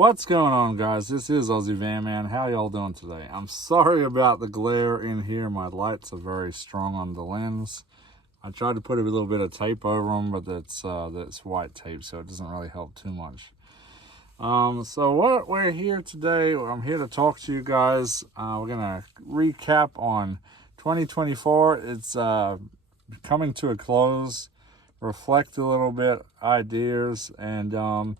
What's going on, guys? This is Aussie Van Man. How y'all doing today? I'm sorry about the glare in here. My lights are very strong on the lens. I tried to put a little bit of tape over them, but that's white tape, so it doesn't really help too much. So what we're here today, I'm here to talk to you guys. We're gonna recap on 2024. It's coming to a close. Reflect a little bit, ideas, and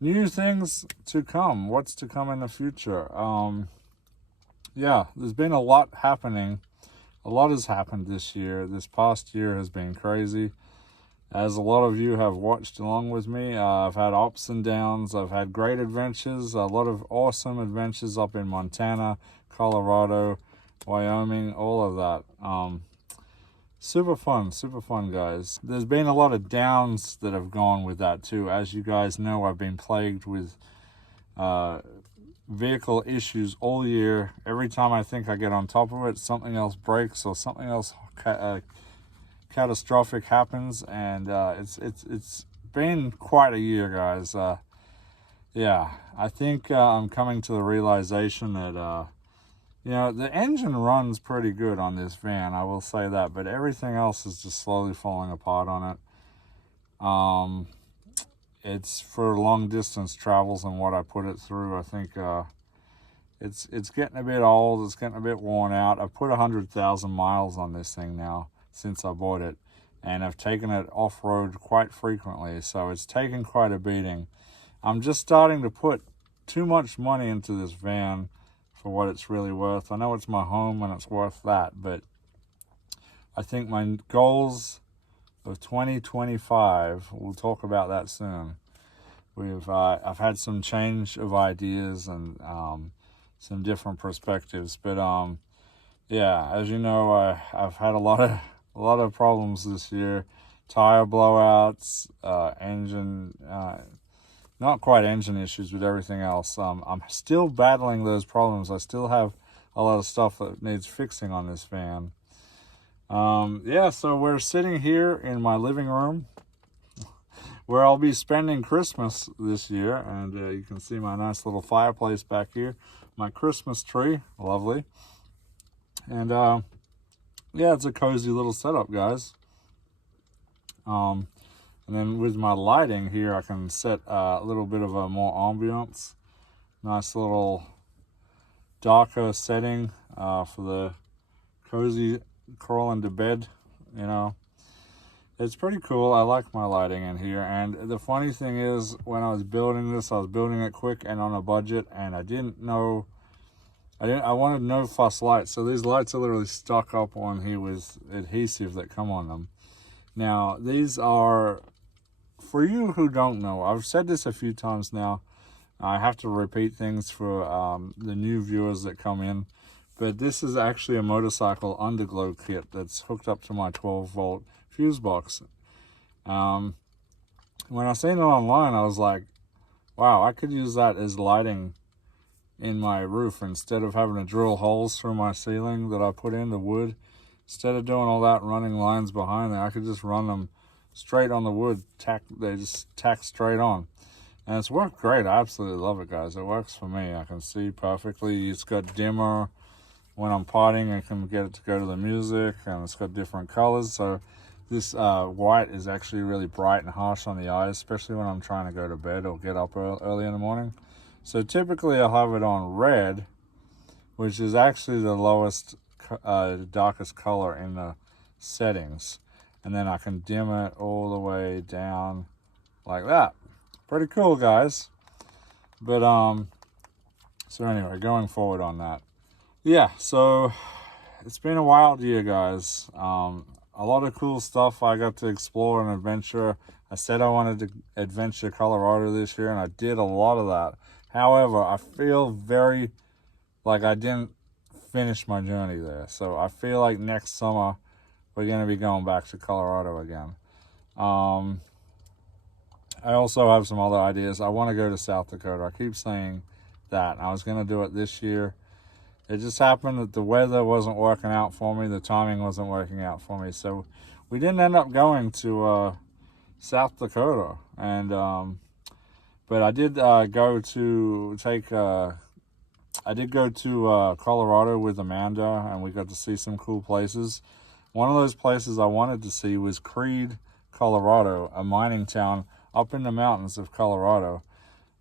new things to come. What's to come in the future? Yeah, there's been a lot happening. A lot has happened this year. This past year has been crazy. As a lot of you have watched along with me, I've had ups and downs. I've had great adventures, a lot of awesome adventures up in Montana, Colorado, Wyoming, all of that. Super fun, guys. There's been a lot of downs that have gone with that too. As you guys know, I've been plagued with vehicle issues all year. Every time I think I get on top of it, something else breaks or something else catastrophic happens, and it's been quite a year, guys. Yeah, I think I'm coming to the realization that you know, the engine runs pretty good on this van, I will say that, but everything else is just slowly falling apart on it. It's for long distance travels and what I put it through. I think it's getting a bit old, it's getting a bit worn out. I've put 100,000 miles on this thing now since I bought it, and I've taken it off-road quite frequently, so it's taken quite a beating. I'm just starting to put too much money into this van for what it's really worth. I know it's my home and it's worth that, but I think my goals of 2025, we'll talk about that soon. I've had some change of ideas and some different perspectives, but yeah, as you know, I've had a lot of problems this year. Tire blowouts, engine not quite engine issues, but everything else. I'm still battling those problems. I still have a lot of stuff that needs fixing on this van. Yeah, so we're sitting here in my living room where I'll be spending Christmas this year, and you can see my nice little fireplace back here, my Christmas tree, lovely. And yeah, it's a cozy little setup, guys. And then with my lighting here, I can set a little bit of a more ambiance. Nice little darker setting for the cozy crawl into bed, you know. It's pretty cool. I like my lighting in here. And the funny thing is, when I was building this, I was building it quick and on a budget, and I wanted no fuss lights. So these lights are literally stuck up on here with adhesive that come on them. Now, these are, for you who don't know, I've said this a few times now. I have to repeat things for the new viewers that come in. But this is actually a motorcycle underglow kit that's hooked up to my 12-volt fuse box. When I seen it online, I was like, wow, I could use that as lighting in my roof instead of having to drill holes through my ceiling that I put in the wood. Instead of doing all that running lines behind there, I could just run them straight on the wood. They just tack straight on. And it's worked great. I absolutely love it, guys. It works for me. I can see perfectly. It's got dimmer. When I'm potting, I can get it to go to the music, and it's got different colors. So this white is actually really bright and harsh on the eyes, especially when I'm trying to go to bed or get up early in the morning. So typically I'll have it on red, which is actually the lowest, darkest color in the settings. And then I can dim it all the way down like that. Pretty cool, guys. But so anyway, going forward on that. Yeah, so it's been a wild year, guys. A lot of cool stuff I got to explore and adventure. I said I wanted to adventure Colorado this year, and I did a lot of that. However, I feel very like I didn't finish my journey there. So I feel like next summer we're going to be going back to Colorado again. I also have some other ideas. I want to go to South Dakota. I keep saying that. I was going to do it this year. It just happened that the weather wasn't working out for me. The timing wasn't working out for me. So we didn't end up going to South Dakota. And But I did I did go to Colorado with Amanda, and we got to see some cool places. One of those places I wanted to see was Creed, Colorado, a mining town up in the mountains of Colorado.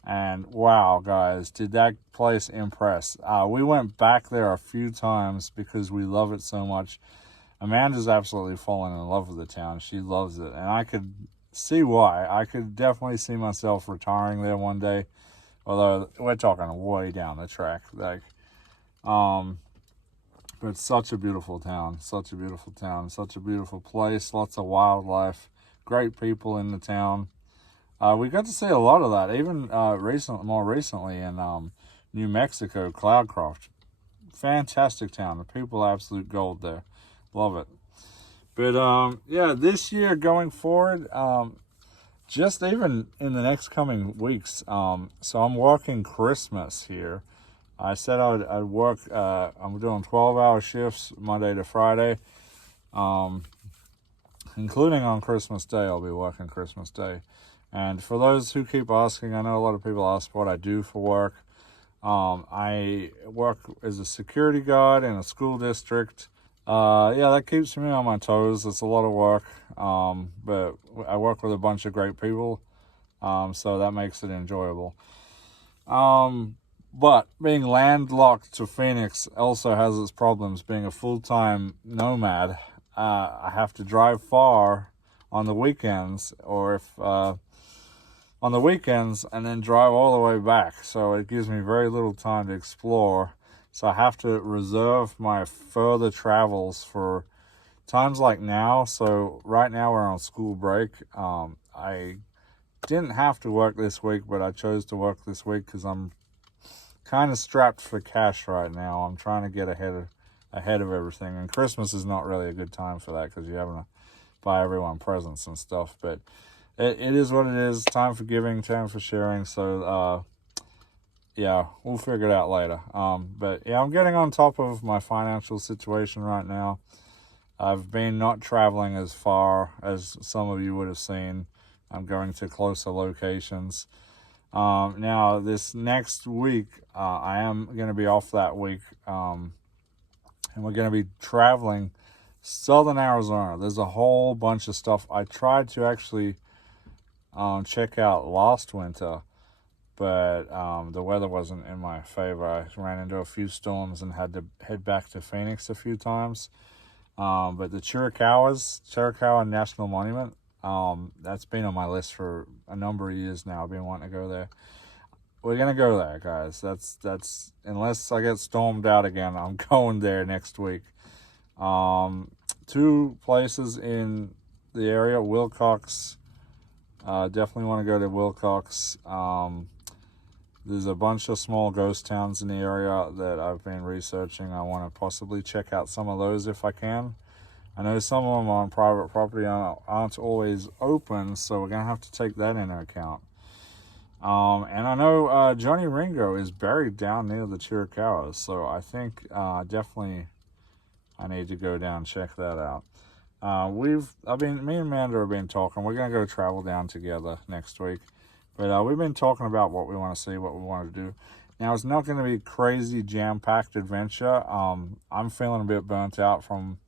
And wow, guys, did that place impress. We went back there a few times because we love it so much. Amanda's absolutely fallen in love with the town. She loves it. And I could see why. I could definitely see myself retiring there one day. Although we're talking way down the track. But such a beautiful town. Such a beautiful town. Such a beautiful place. Lots of wildlife. Great people in the town. We got to see a lot of that, even more recently in New Mexico, Cloudcroft. Fantastic town. The people are absolute gold there. Love it. But yeah, this year going forward, just even in the next coming weeks, so I'm working Christmas here. I said I'd work, I'm doing 12-hour shifts Monday to Friday, including on Christmas Day. I'll be working Christmas Day. And for those who keep asking, I know a lot of people ask what I do for work. I work as a security guard in a school district. Yeah, that keeps me on my toes. It's a lot of work, but I work with a bunch of great people, so that makes it enjoyable. But being landlocked to Phoenix also has its problems. Being a full-time nomad, I have to drive far on the weekends, or if on the weekends, and then drive all the way back. So it gives me very little time to explore. So I have to reserve my further travels for times like now. So right now we're on school break. I didn't have to work this week, but I chose to work this week because I'm kind of strapped for cash right now. I'm trying to get ahead of everything. And Christmas is not really a good time for that because you're having to buy everyone presents and stuff. But it is what it is. Time for giving, time for sharing. So, yeah, we'll figure it out later. But yeah, I'm getting on top of my financial situation right now. I've been not traveling as far as some of you would have seen. I'm going to closer locations. Now, this next week, I am going to be off that week. And we're going to be traveling southern Arizona. There's a whole bunch of stuff. I tried to actually check out last winter, but the weather wasn't in my favor. I ran into a few storms and had to head back to Phoenix a few times. But the Chiricahua National Monument, that's been on my list for a number of years now. I've been wanting to go there. We're gonna go there, guys. That's unless I get stormed out again, I'm going there next week. 2 places in the area, Wilcox. Definitely want to go to Wilcox. There's a bunch of small ghost towns in the area that I've been researching. I want to possibly check out some of those if I can. I know some of them on private property aren't always open, so we're going to have to take that into account. And I know Johnny Ringo is buried down near the Chiricahuas, so I think definitely I need to go down and check that out. Me and Amanda have been talking. We're going to go travel down together next week. But we've been talking about what we want to see, what we want to do. Now, it's not going to be a crazy jam-packed adventure. I'm feeling a bit burnt out from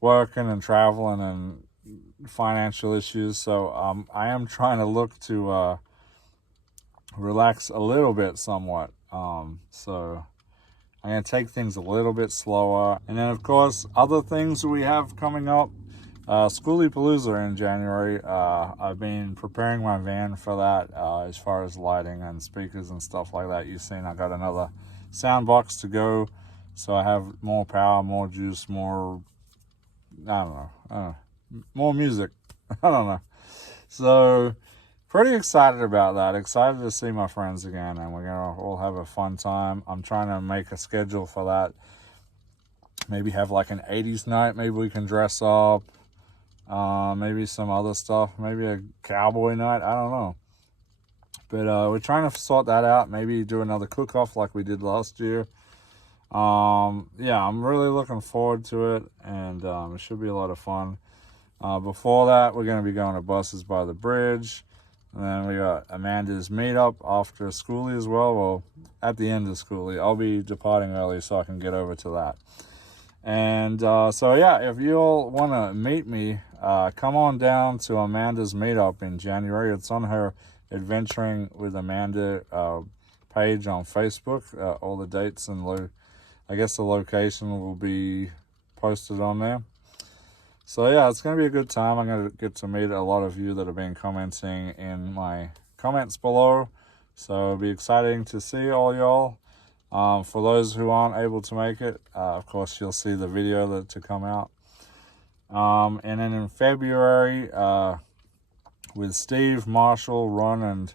working and traveling and financial issues. So I am trying to look to relax a little bit somewhat. So I'm going to take things a little bit slower. And then, of course, other things we have coming up. Schoolie Palooza in January. I've been preparing my van for that as far as lighting and speakers and stuff like that. You've seen I got another sound box to go. So I have more power, more juice, more, I don't know, more music. I don't know. So pretty excited about that. Excited to see my friends again, and we're going to all have a fun time. I'm trying to make a schedule for that. Maybe have like an 80s night. Maybe we can dress up. Maybe some other stuff. Maybe a cowboy night. I don't know. But we're trying to sort that out. Maybe do another cook-off like we did last year. Yeah, I'm really looking forward to it. And it should be a lot of fun. Before that, we're going to be going to Buses by the Bridge. And then we got Amanda's meetup after schoolie as well. Well, at the end of schoolie. I'll be departing early so I can get over to that. And so, yeah, if you all want to meet me, come on down to Amanda's meetup in January. It's on her Adventuring with Amanda page on Facebook. All the dates and I guess the location will be posted on there. So yeah, it's going to be a good time. I'm going to get to meet a lot of you that have been commenting in my comments below. So it'll be exciting to see all y'all. For those who aren't able to make it, of course, you'll see the video to come out. And then in February, with Steve, Marshall, Ron,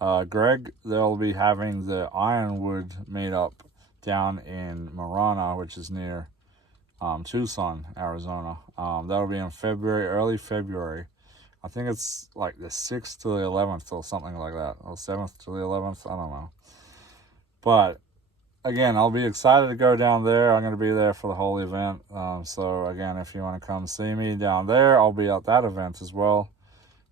and Greg, they'll be having the Ironwood meetup down in Marana, which is near Tucson, Arizona. That'll be in February, early February. I think it's like the 6th to the 11th or something like that, or 7th to the 11th, I don't know. But again, I'll be excited to go down there. I'm going to be there for the whole event. So again, if you want to come see me down there, I'll be at that event as well.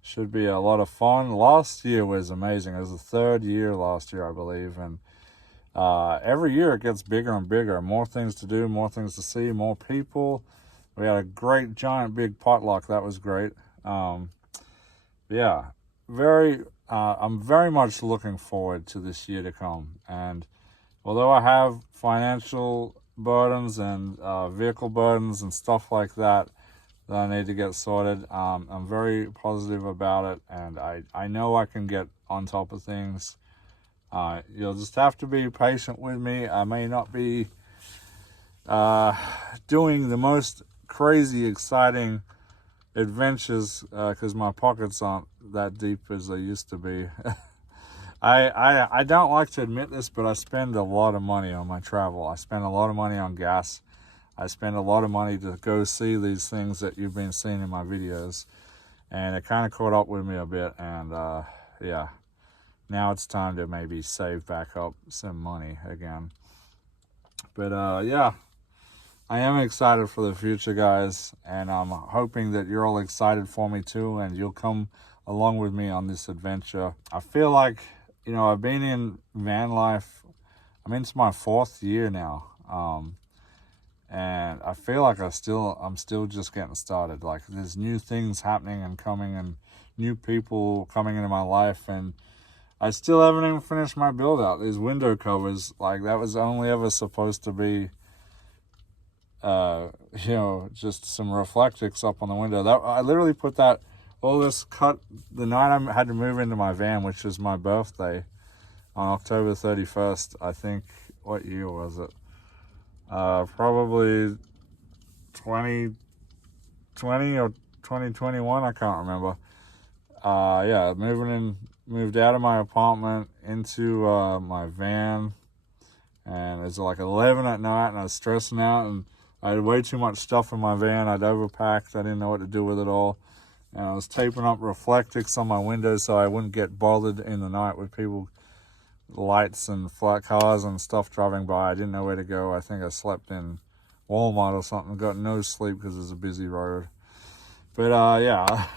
Should be a lot of fun. Last year was amazing. It was the 3rd year last year, I believe. And every year it gets bigger and bigger. More things to do, more things to see, more people. We had a great, giant, big potluck. That was great. Yeah, I'm very much looking forward to this year to come. And although I have financial burdens and vehicle burdens and stuff like that I need to get sorted, I'm very positive about it, and I know I can get on top of things. You'll just have to be patient with me. I may not be doing the most crazy, exciting adventures because my pockets aren't that deep as they used to be. I don't like to admit this, but I spend a lot of money on my travel. I spend a lot of money on gas. I spend a lot of money to go see these things that you've been seeing in my videos. And it kind of caught up with me a bit. And yeah, now it's time to maybe save back up some money again. But yeah, I am excited for the future, guys. And I'm hoping that you're all excited for me too. And you'll come along with me on this adventure. I feel like, you know, I've been in van life. I'm into my 4th year now. And I feel like I'm still just getting started. Like there's new things happening and coming, and new people coming into my life, and I still haven't even finished my build out. These window covers, like that was only ever supposed to be, you know, just some reflectix up on the window. That I literally put that all this cut the night I had to move into my van, which was my birthday, on October 31st. I think, what year was it? Probably 2020 or 2021, I can't remember. Yeah, moved out of my apartment into my van, and it was like 11 at night, and I was stressing out, and I had way too much stuff in my van. I'd overpacked. I didn't know what to do with it all, and I was taping up reflectix on my windows so I wouldn't get bothered in the night with people, lights and flat cars and stuff driving by. I didn't know where to go. I think I slept in Walmart or something. Got no sleep because it's a busy road. But yeah,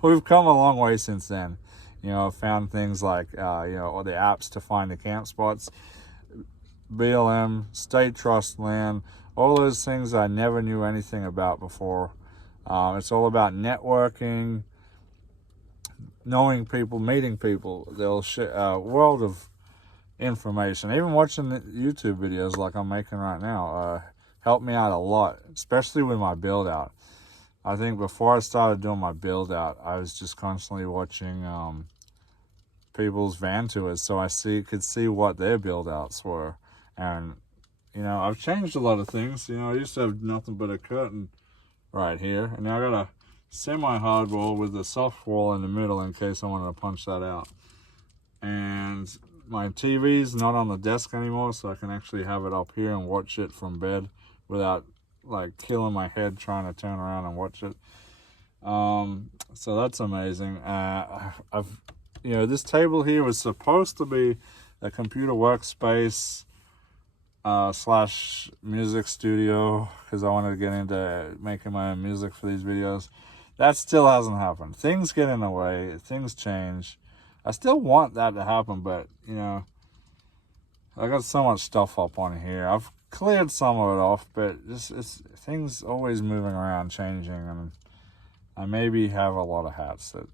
we've come a long way since then. You know, I've found things like you know, all the apps to find the camp spots, BLM, state trust land, all those things I never knew anything about before. It's all about networking, knowing people, meeting people. They'll share a world of information. Even watching the YouTube videos like I'm making right now helped me out a lot, especially with my build out. I think before I started doing my build out, I was just constantly watching people's van tours, so I could see what their build outs were. And you know, I've changed a lot of things. You know, I used to have nothing but a curtain right here, and now I got a semi-hard wall with a soft wall in the middle in case I wanted to punch that out. And my TV's not on the desk anymore, so I can actually have it up here and watch it from bed without like killing my head trying to turn around and watch it. So that's amazing. You know, this table here was supposed to be a computer workspace / music studio, because I wanted to get into making my own music for these videos. that still hasn't happened. Things get in the way. Things change. I still want that to happen, but, you know, I got so much stuff up on here. I've cleared some of it off, but it's things always moving around, changing, and I maybe have a lot of hats that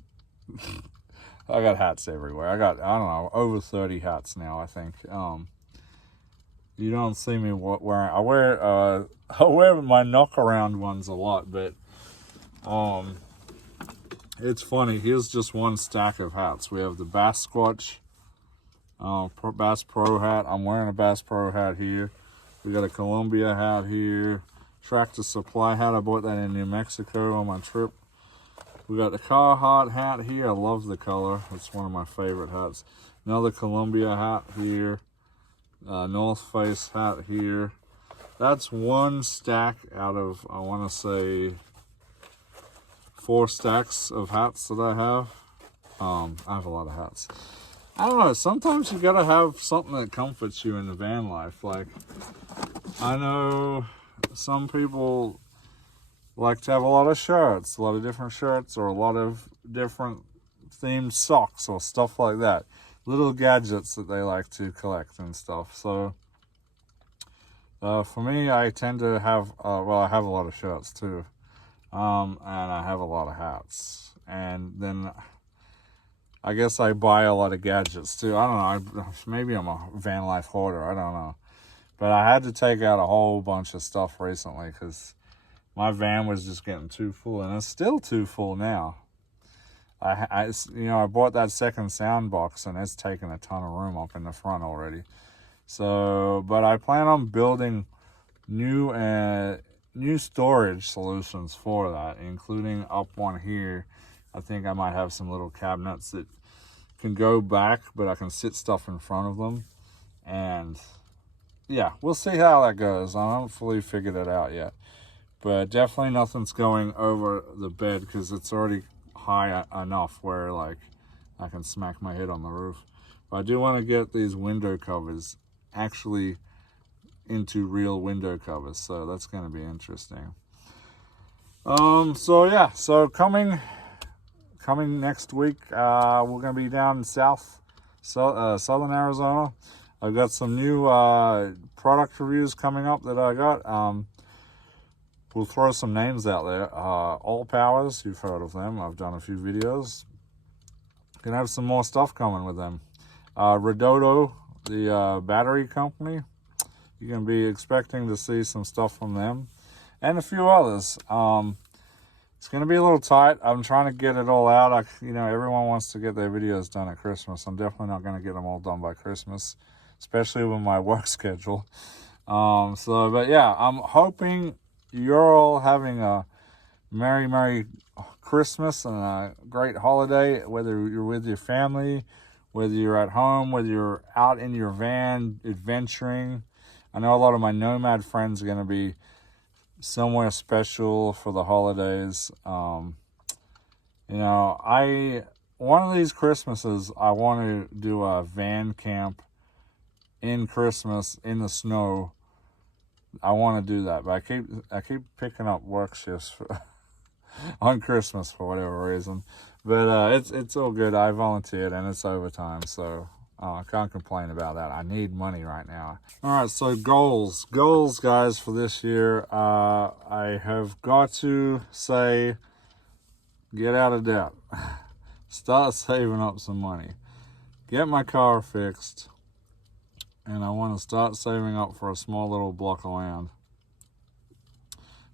I got hats everywhere. I don't know, over 30 hats now, I think. You don't see me wearing, I wear my knock around ones a lot, but it's funny. Here's just one stack of hats. We have the Bass Squatch, Bass Pro hat. I'm wearing a Bass Pro hat here. We got a Columbia hat here. Tractor Supply hat. I bought that in New Mexico on my trip. We got the Carhartt hat here. I love the color. It's one of my favorite hats. Another Columbia hat here. North Face hat here. That's one stack out of, I want to say, 4 stacks of hats that I have. I have a lot of hats. I don't know, sometimes you gotta have something that comforts you in the van life. Like, I know some people like to have a lot of shirts, a lot of different shirts, or a lot of different themed socks or stuff like that. Little gadgets that they like to collect and stuff. So, for me, I tend to have, well, I have a lot of shirts too. And I have a lot of hats. And then I guess I buy a lot of gadgets too. I don't know. Maybe I'm a van life hoarder. I don't know. But I had to take out a whole bunch of stuff recently because my van was just getting too full, and it's still too full now. I bought that second sound box, and it's taking a ton of room up in the front already. So, but I plan on building new storage solutions for that, including up one here. I think I might have some little cabinets that can go back, but I can sit stuff in front of them. And yeah, we'll see how that goes. I haven't fully figured it out yet, but definitely nothing's going over the bed because it's already high enough where like I can smack my head on the roof. But I do want to get these window covers actually into real window covers, so that's going to be interesting. So yeah, so coming next week, we're going to be down in southern Arizona. I've got some new product reviews coming up that I got. We'll throw some names out there. All Powers, you've heard of them. I've done a few videos. Gonna have some more stuff coming with them. Redodo, the battery company, you can be expecting to see some stuff from them, and a few others. It's gonna be a little tight. I'm trying to get it all out. Everyone wants to get their videos done at Christmas. I'm definitely not gonna get them all done by Christmas, especially with my work schedule. But yeah, I'm hoping you're all having a Merry Christmas and a great holiday, whether you're with your family, whether you're at home, whether you're out in your van adventuring. I know a lot of my nomad friends are going to be somewhere special for the holidays. One of these Christmases, I want to do a van camp in Christmas in the snow. I want to do that, but I keep picking up work shifts on Christmas for whatever reason. But it's all good. I volunteered and it's overtime, so I can't complain about that. I need money right now. All right, so goals, guys, for this year. I have got to say, get out of debt, start saving up some money, get my car fixed. And I want to start saving up for a small little block of land.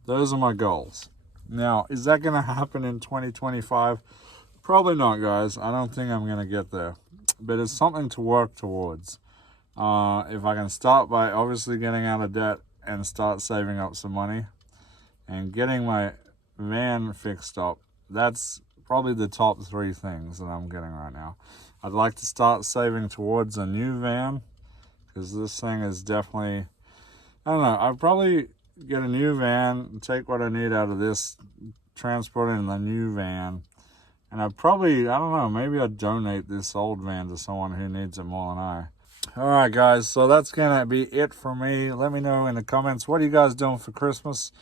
Those are my goals. Now, is that going to happen in 2025? Probably not, guys. I don't think I'm going to get there. But it's something to work towards. If I can start by obviously getting out of debt and start saving up some money and getting my van fixed up, that's probably the top 3 things that I'm getting right now. I'd like to start saving towards a new van, because this thing is definitely, I don't know, I'd probably get a new van, take what I need out of this, transport it in the new van, and I'd probably, I don't know, maybe I'd donate this old van to someone who needs it more than I. Alright guys, so that's going to be it for me. Let me know in the comments, what are you guys doing for Christmas?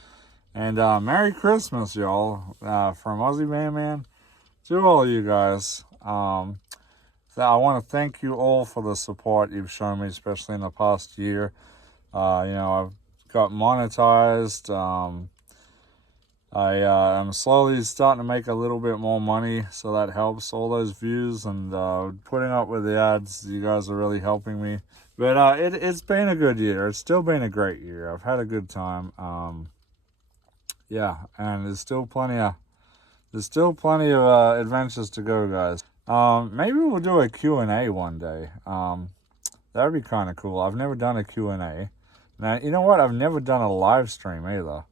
And Merry Christmas, y'all, from Aussie Van Man to all of you guys. So I want to thank you all for the support you've shown me, especially in the past year. I've got monetized. I'm slowly starting to make a little bit more money, so that helps. All those views and putting up with the ads, you guys are really helping me. But it's been a good year. It's still been a great year. I've had a good time. And there's still plenty of adventures to go, guys. Maybe we'll do a Q&A one day. That would be kind of cool. I've never done a Q&A. Now, you know what? I've never done a live stream either.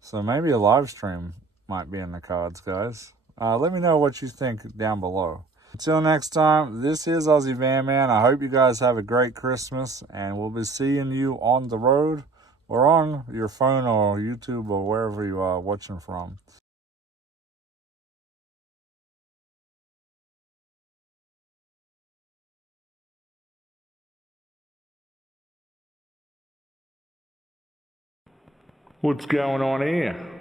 So maybe a live stream might be in the cards, guys. Let me know what you think down below. Until next time, this is Aussie Van Man. I hope you guys have a great Christmas, and we'll be seeing you on the road or on your phone or YouTube or wherever you are watching from. What's going on here?